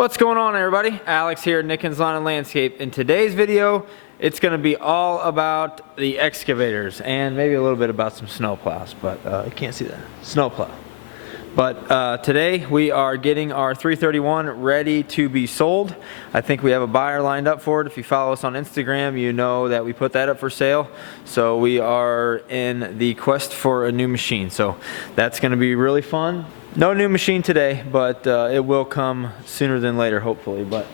What's going on, everybody? Alex here at Nickens Lawn and Landscape. In today's video, it's going to be all about the excavators and maybe a little bit about some snow plows, but you can't see that. Snow plow. But today we are getting our 331 ready to be sold. I think we have a buyer lined up for it. If you follow us on Instagram, you know that we put that up for sale. So we are in the quest for a new machine. So that's going to be really fun. No new machine today, but it will come sooner than later, hopefully. But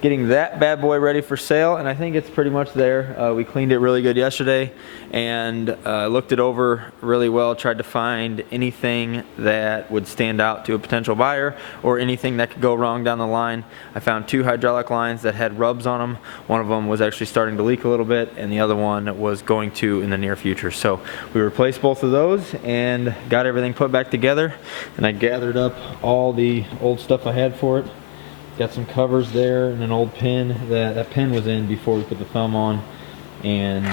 getting that bad boy ready for sale, and I think it's pretty much there. We cleaned it really good yesterday and looked it over really well, tried to find anything that would stand out to a potential buyer or anything that could go wrong down the line. I found two hydraulic lines that had rubs on them. One of them was actually starting to leak a little bit, and the other one was going to in the near future. So we replaced both of those and got everything put back together, and I gathered up all the old stuff I had for it. Got some covers there and an old pin. That pin was in before we put the thumb on, and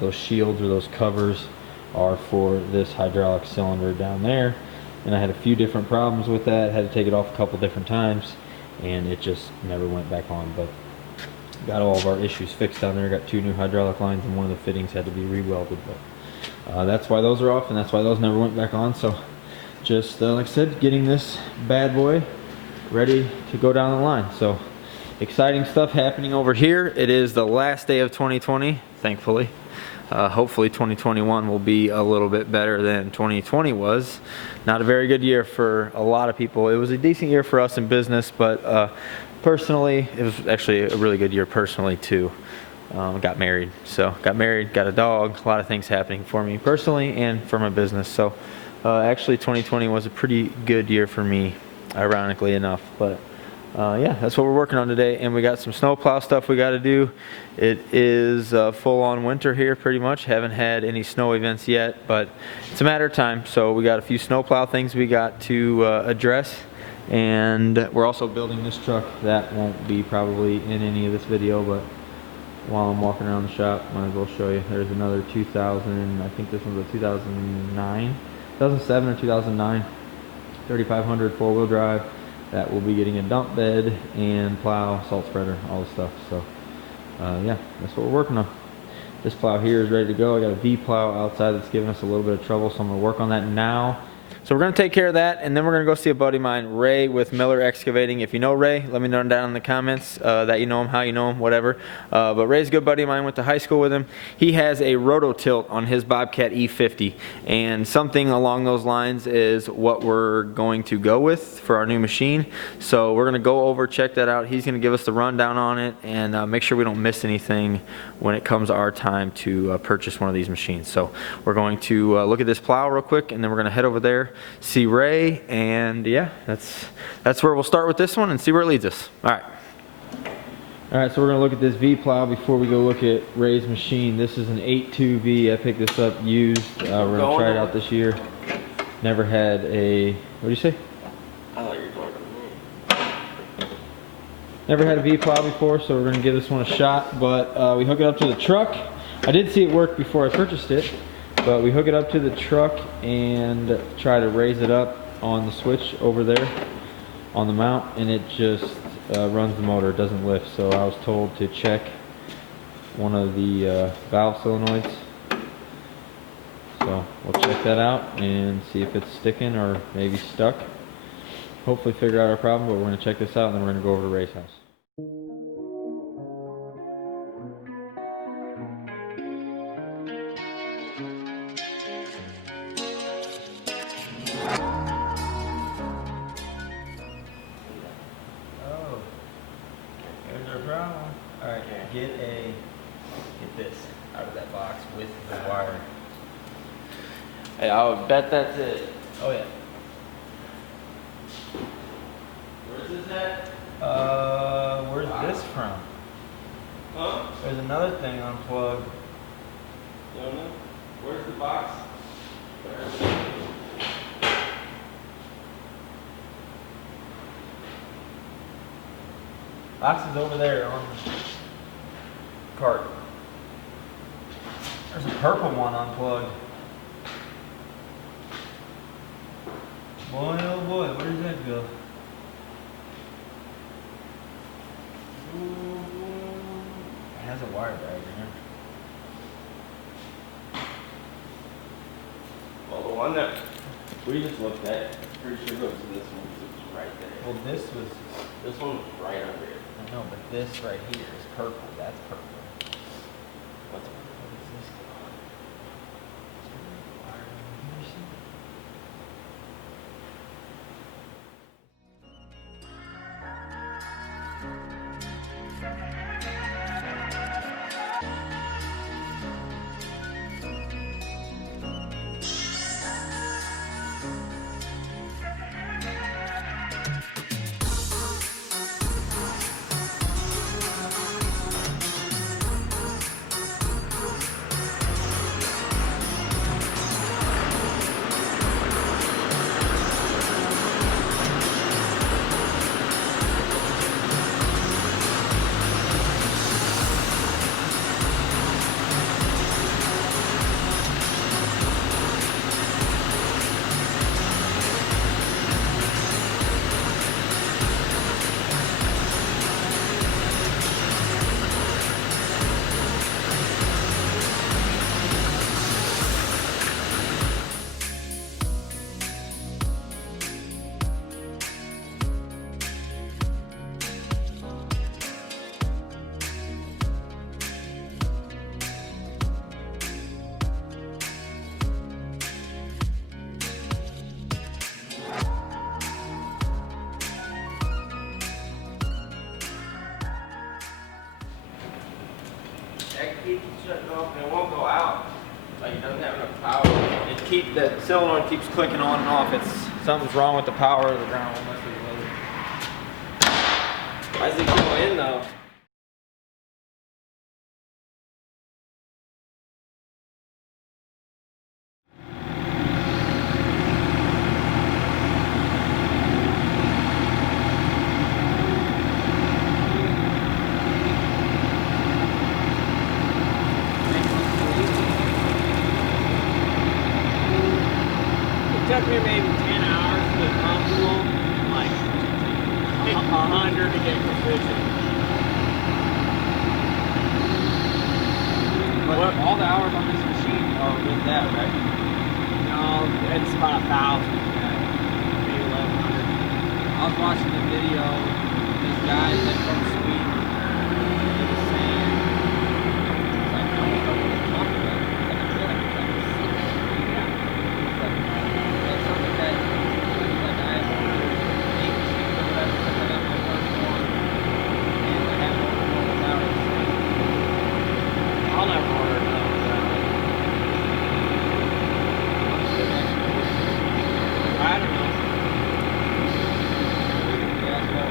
those shields or those covers are for this hydraulic cylinder down there. And I had a few different problems with that. Had to take it off a couple different times, and it just never went back on. But got all of our issues fixed down there. Got two new hydraulic lines, and one of the fittings had to be re-welded. But that's why those are off, and that's why those never went back on. So just like I said, getting this bad boy ready to go down the line. So exciting stuff happening over here. It is the last day of 2020, thankfully. Hopefully 2021 will be a little bit better than 2020 was. Not a very good year for a lot of people. It was a decent year for us in business, but personally, it was actually a really good year personally too. Got married. So got married, got a dog, a lot of things happening for me personally and for my business. So actually 2020 was a pretty good year for me, ironically enough. But yeah, that's what we're working on today, and we got some snowplow stuff we got to do. It is full-on winter here pretty much. Haven't had any snow events yet, but it's a matter of time. So we got a few snowplow things we got to address, and we're also building this truck. That won't be probably in any of this video, but while I'm walking around the shop, might as well show you. There's another 2000, I think this one's a 2009, 2007 or 2009 3500 four-wheel drive that will be getting a dump bed and plow, salt spreader, all the stuff. So yeah, that's what we're working on. This plow here is ready to go. I got a V plow outside that's giving us a little bit of trouble, so I'm going to work on that now. So we're going to take care of that, and then we're going to go see a buddy of mine, Ray with Meyer Excavating. If you know Ray, let me know down in the comments that you know him, how you know him, whatever. But Ray's a good buddy of mine. Went to high school with him. He has a rototilt on his Bobcat E50, and something along those lines is what we're going to go with for our new machine. So we're going to go over, check that out. He's going to give us the rundown on it and make sure we don't miss anything when it comes our time to purchase one of these machines. So we're going to look at this plow real quick, and then we're going to head over there, see Ray, and yeah, that's where we'll start with this one and see where it leads us. All right, so we're going to look at this V plow before we go look at Ray's machine. This is an 8.2V. I picked this up used. We're going to try it out this year. Never had a, what do you say? I thought you were talking to me. Never had a V plow before, so we're going to give this one a shot, but we hook it up to the truck. I did see it work before I purchased it, but we hook it up to the truck and try to raise it up on the switch over there on the mount, and it just runs the motor. It doesn't lift. So I was told to check one of the valve solenoids. So we'll check that out and see if it's sticking or maybe stuck. Hopefully figure out our problem, but we're going to check this out, and then we're going to go over to Ray's house. Alright, get this out of that box with the wire. Hey, I would bet that's it. Oh yeah. Where's this at? Where's this from? Huh? There's another thing unplugged. You don't know? Where's the box? Box is over there on the cart. There's a purple one unplugged. Boy, oh boy, where does that go? It has a wire diagram. Well, the one that we just looked at, pretty sure goes to this one because it's right there. Well, this One was right under it. I know, but this right here is purple. That's purple. What's What is this? Wire down here, see? That keeps shutting off and it won't go out. Like it doesn't have enough power. The solenoid keeps clicking on and off. Something's wrong with the power of the ground. Why does it go in though? It took me maybe 10 hours to get comfortable, like 100 to get proficient. But all the hours on this machine are with that, right? No, it's about 1,000, maybe 1,100. I was watching the video. This guy that from Sweden, he was saying, it's like, I don't know what it's talking about. It's like, I feel like it's like 6. Yeah. It's like something that, like I have 8 machines or whatever, because I got my first one, and I have one without it. I'll never order another without it. I don't know. Yeah, well,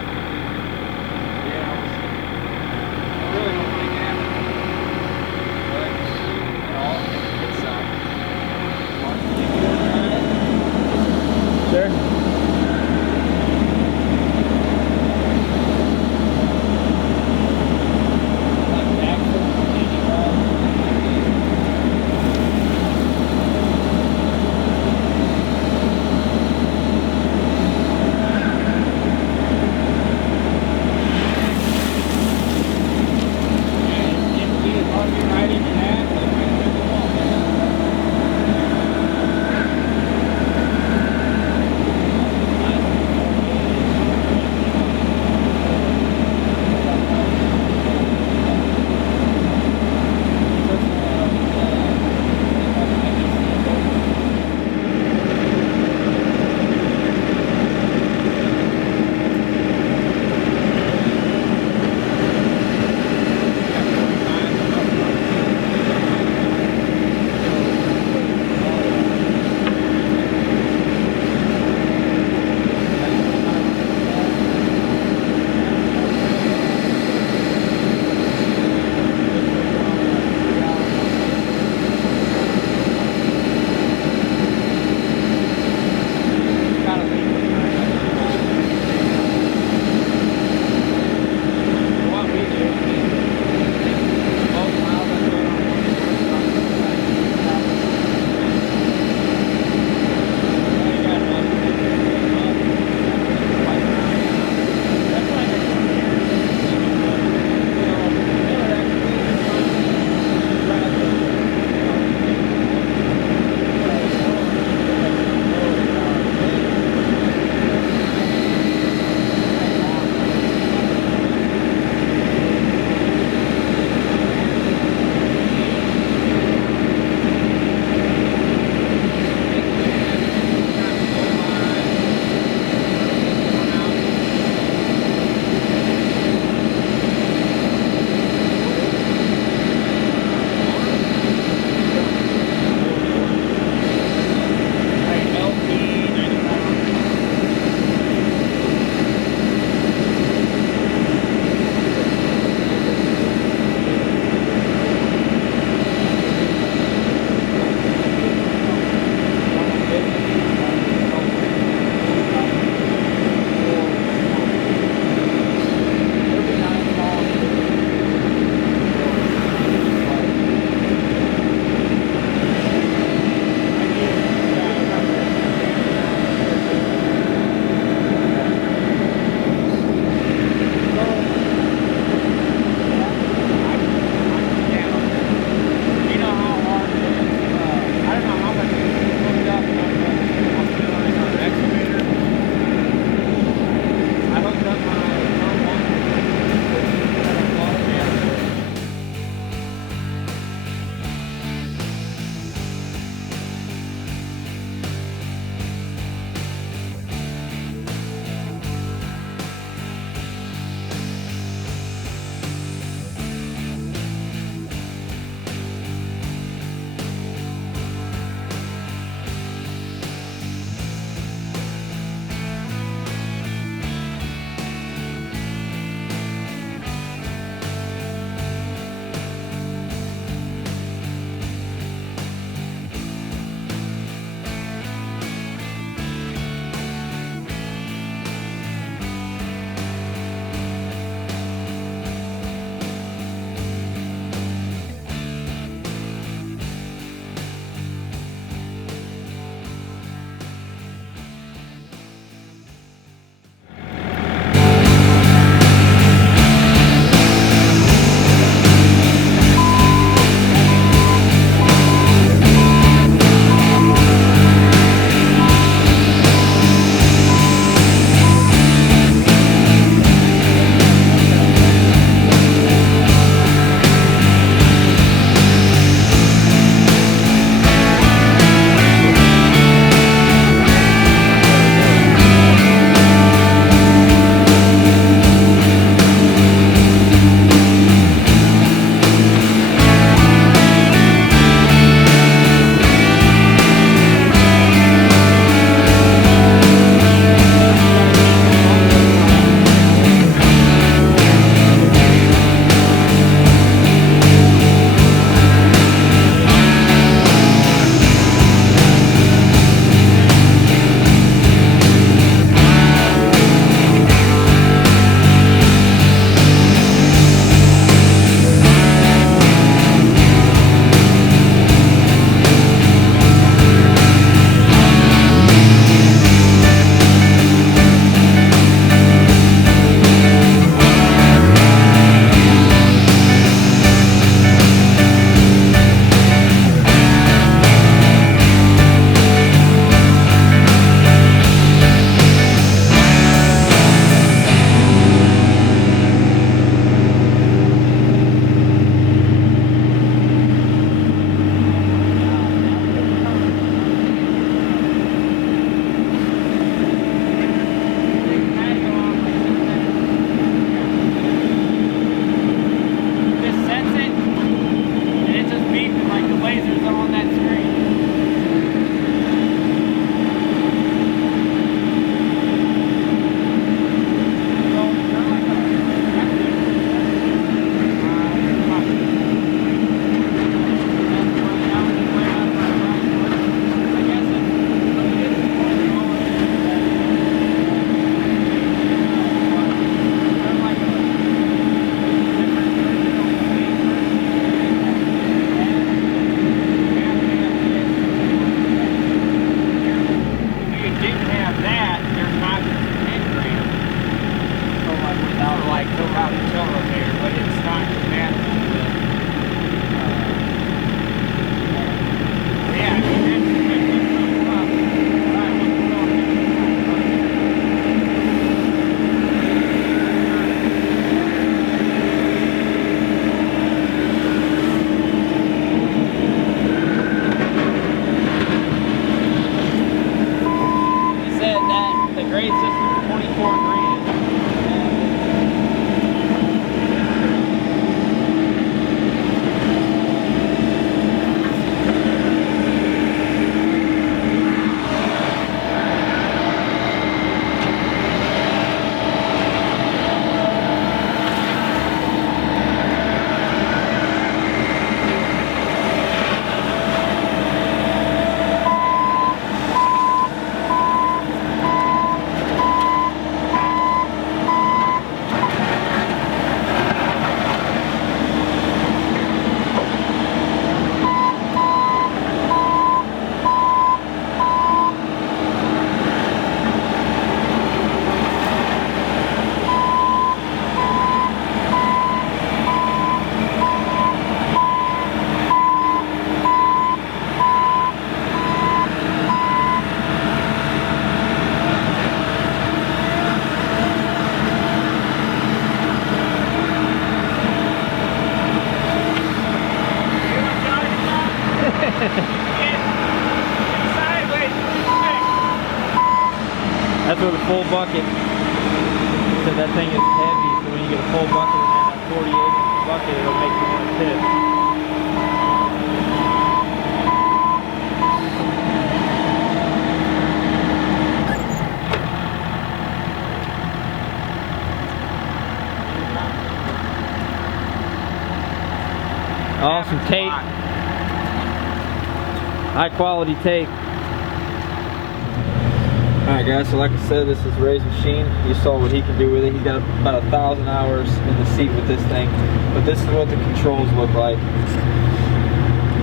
I took out the tiltrotator, but it's not compatible with yeah, I mean, that's tough. All right, what's going on? He said that the grade system is 24 grand. That's with a full bucket. So that thing is heavy, so when you get a full bucket and then that 48-inch bucket, it'll make you want to tip. Awesome tape. High quality tape. Alright guys, so like I said, this is Ray's machine. You saw what he can do with it. He's got about 1,000 hours in the seat with this thing. But this is what the controls look like.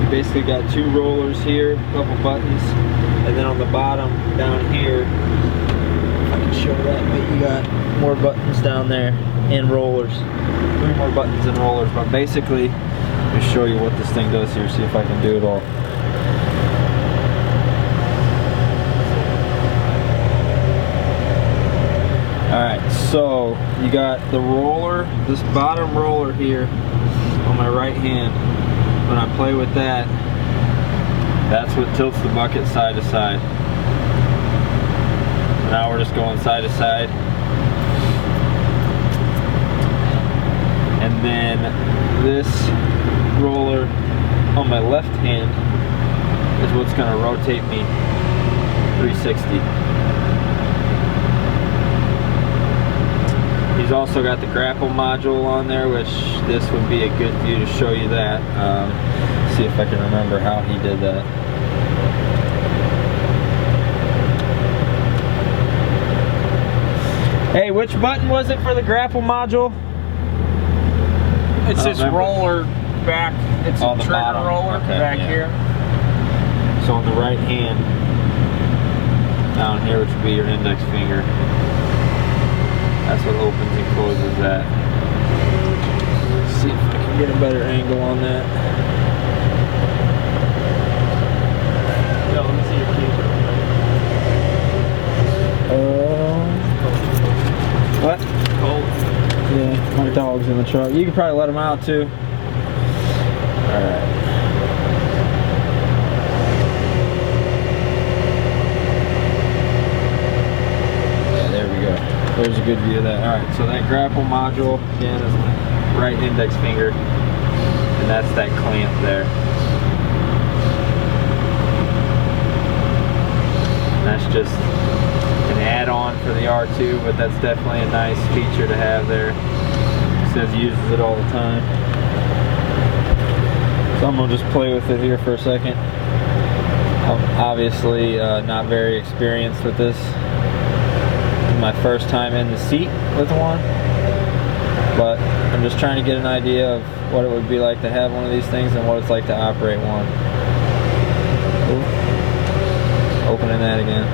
You basically got two rollers here, a couple buttons, and then on the bottom down here, if I can show that, but you got more buttons down there and rollers. 3 more buttons and rollers. But basically, let me show you what this thing does here, see if I can do it all. Alright, so you got the roller, this bottom roller here on my right hand. When I play with that, that's what tilts the bucket side to side. So now we're just going side to side. And then this roller on my left hand is what's going to rotate me 360. He's also got the grapple module on there, which this would be a good view to show you that. See if I can remember how he did that. Hey, which button was it for the grapple module? It's this roller back. It's a trigger bottom roller back here. So on the right hand, down here, which would be your index finger. That's what opens and closes that. Let's see if I can get a better angle on that. Yeah, let me see your keys. What? Cold. Yeah, my dog's in the truck. You could probably let him out too. Alright. There's a good view of that. Alright, so that grapple module, again, is my right index finger. And that's that clamp there. And that's just an add-on for the R2, but that's definitely a nice feature to have there. It says he uses it all the time. So I'm going to just play with it here for a second. I'm obviously not very experienced with this. My first time in the seat with one, but I'm just trying to get an idea of what it would be like to have one of these things and what it's like to operate one. Ooh. Opening that again.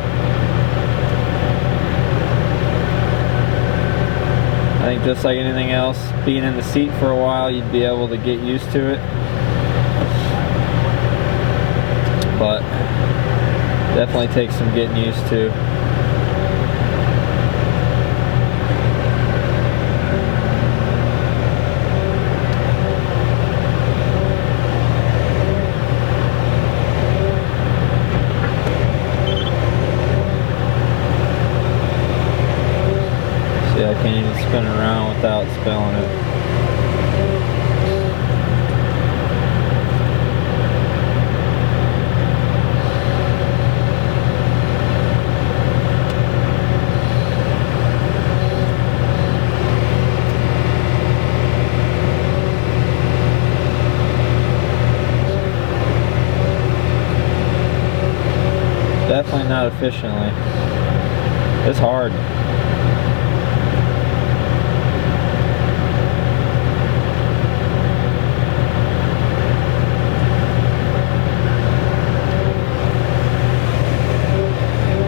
think just like anything else, being in the seat for a while, you'd be able to get used to it. But definitely takes some getting used to. See, I can't even spin around without spilling it. Definitely not efficiently. It's hard.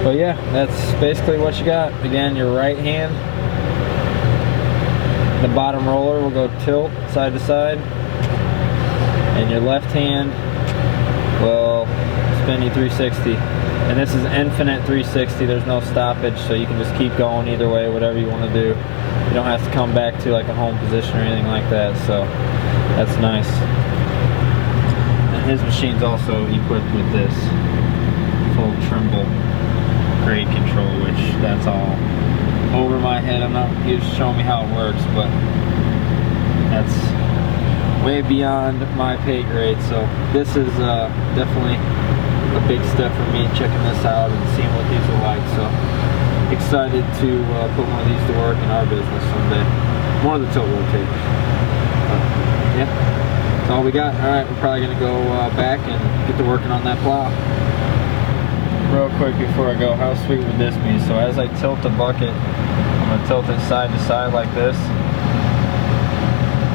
But yeah, that's basically what you got. Again, your right hand, the bottom roller will go tilt side to side, and your left hand will spin you 360. And this is infinite 360. There's no stoppage, so you can just keep going either way, whatever you want to do. You don't have to come back to like a home position or anything like that, so that's nice. And his machine's also equipped with this full Trimble grade control, which that's all over my head. I'm not, he was showing me how it works, but that's way beyond my pay grade. So this is definitely a big step for me, checking this out and seeing what these are like. So excited to put one of these to work in our business someday. One of the tilt rotators. Yeah, that's all we got. All right, we're probably gonna go back and get to working on that plow. Real quick before I go, how sweet would this be? So as I tilt the bucket, I'm gonna tilt it side to side like this.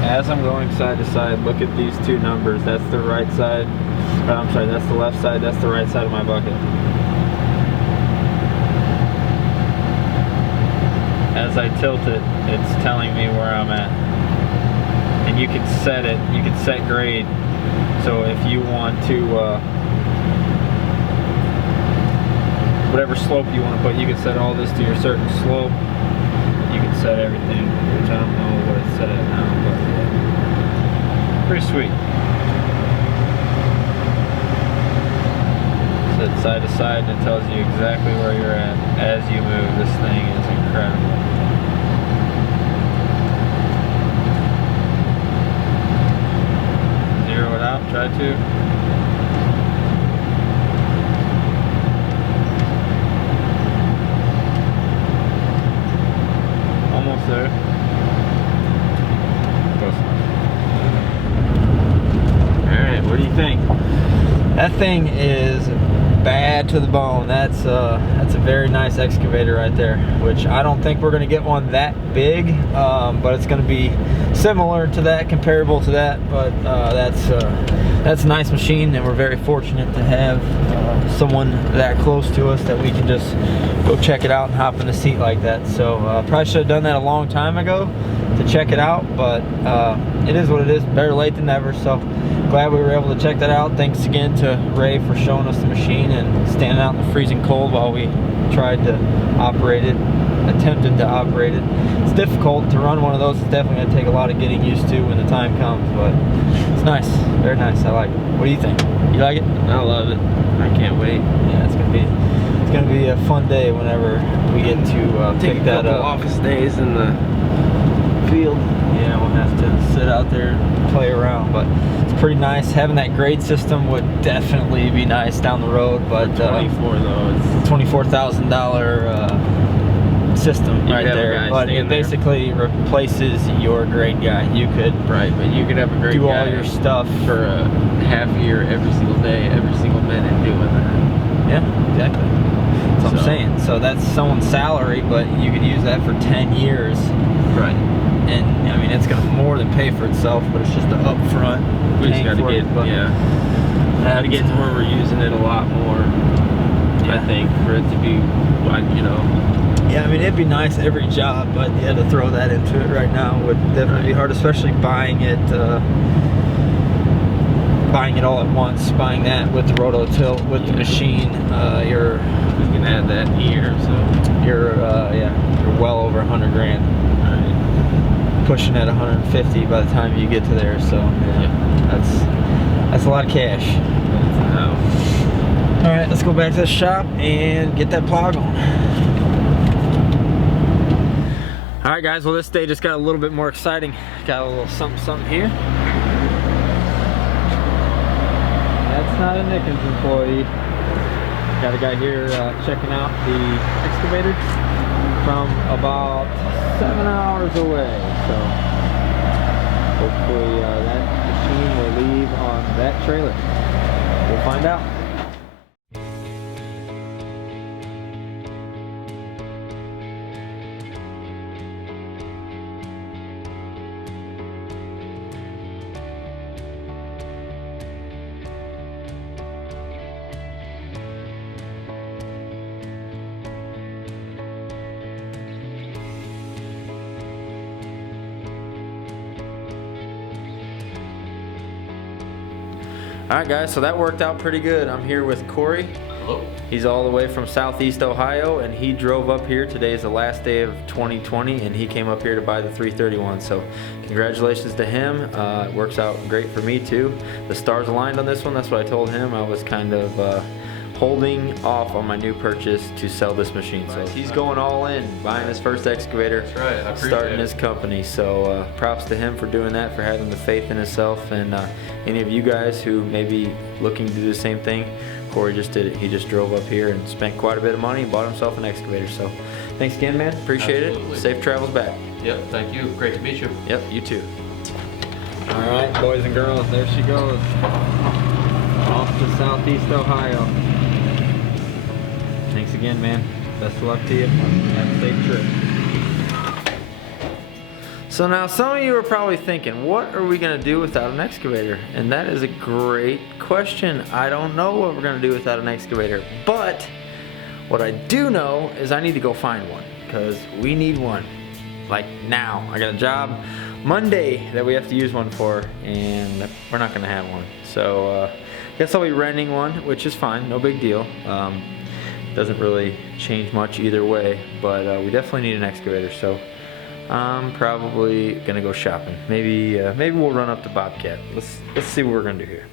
As I'm going side to side, look at these two numbers. That's the right side. I'm sorry, that's the left side, that's the right side of my bucket. As I tilt it, it's telling me where I'm at. And you can set it, you can set grade. So if you want to, whatever slope you want to put, you can set all this to your certain slope. You can set everything, which I don't know what it's set at now, but yeah. Pretty sweet. Side to side, and it tells you exactly where you're at as you move. This thing is incredible. Zero it out, try to. Almost there. Close enough. Alright, what do you think? That thing is bad to the bone. That's a very nice excavator right there, which I don't think we're going to get one that big, but it's going to be similar to that, comparable to that. But that's a nice machine, and we're very fortunate to have someone that close to us that we can just go check it out and hop in the seat like that. So probably should have done that a long time ago to check it out, but it is what it is. Better late than never. So glad we were able to check that out. Thanks again to Ray for showing us the machine and standing out in the freezing cold while we tried to operate it, attempted to operate it. It's difficult to run one of those. It's definitely going to take a lot of getting used to when the time comes, but it's nice, very nice. I like it. What do you think? You like it? I love it. I can't wait. Yeah, it's gonna be a fun day whenever we get to Take pick a that couple up. office days in the field. Yeah, we'll have to sit out there and play around, but it's pretty nice. Having that grade system would definitely be nice down the road, but 24 though, it's $24,000 system right there. But it basically replaces your grade guy. You could right, but you could have a great do guy all your stuff for a half year, every single day, every single minute doing that. Yeah, exactly. That's what I'm saying. So that's someone's salary, but you could use that for 10 years. Right. And I mean, it's gonna more than pay for itself, but it's just the upfront. We just got to get, got to get to where we're using it a lot more. I think for it to be, you know, Yeah, I mean, it'd be nice every job, but yeah, to throw that into it right now would definitely be hard, especially buying it all at once. Buying that with the roto tilt with the machine, you're You can add that here, so. you're well over 100 grand. Pushing at 150 by the time you get to there. So yeah, that's a lot of cash. All right, let's go back to the shop and get that plow going. All right, guys. Well, this day just got a little bit more exciting. Got a little something here. That's not a Nickens employee. Got a guy here checking out the excavator from about 7 hours away. So hopefully that machine will leave on that trailer. We'll find out. Alright guys, so that worked out pretty good. I'm here with Corey. Hello. He's all the way from Southeast Ohio, and he drove up here. Today is the last day of 2020, and he came up here to buy the 331. So congratulations to him. It works out great for me too. The stars aligned on this one. That's what I told him. I was kind of holding off on my new purchase to sell this machine. So he's going all in, buying his first excavator. That's right. I appreciate starting it. his company. So props to him for doing that, for having the faith in himself. And any of you guys who may be looking to do the same thing, Corey just did it. He just drove up here and spent quite a bit of money and bought himself an excavator. So thanks again, man. Appreciate Absolutely. it. Safe travels back. Yep, thank you. Great to meet you. Yep, you too. All right, boys and girls, there she goes. Off to Southeast Ohio. Thanks again, man. Best of luck to you. Have a safe trip. So now some of you are probably thinking, what are we gonna do without an excavator? And that is a great question. I don't know what we're gonna do without an excavator, but what I do know is I need to go find one, because we need one, like now. I got a job Monday that we have to use one for, and we're not gonna have one. So guess I'll be renting one, which is fine, no big deal. Doesn't really change much either way, but we definitely need an excavator. So I'm probably gonna go shopping. Maybe we'll run up to Bobcat. Let's see what we're gonna do here.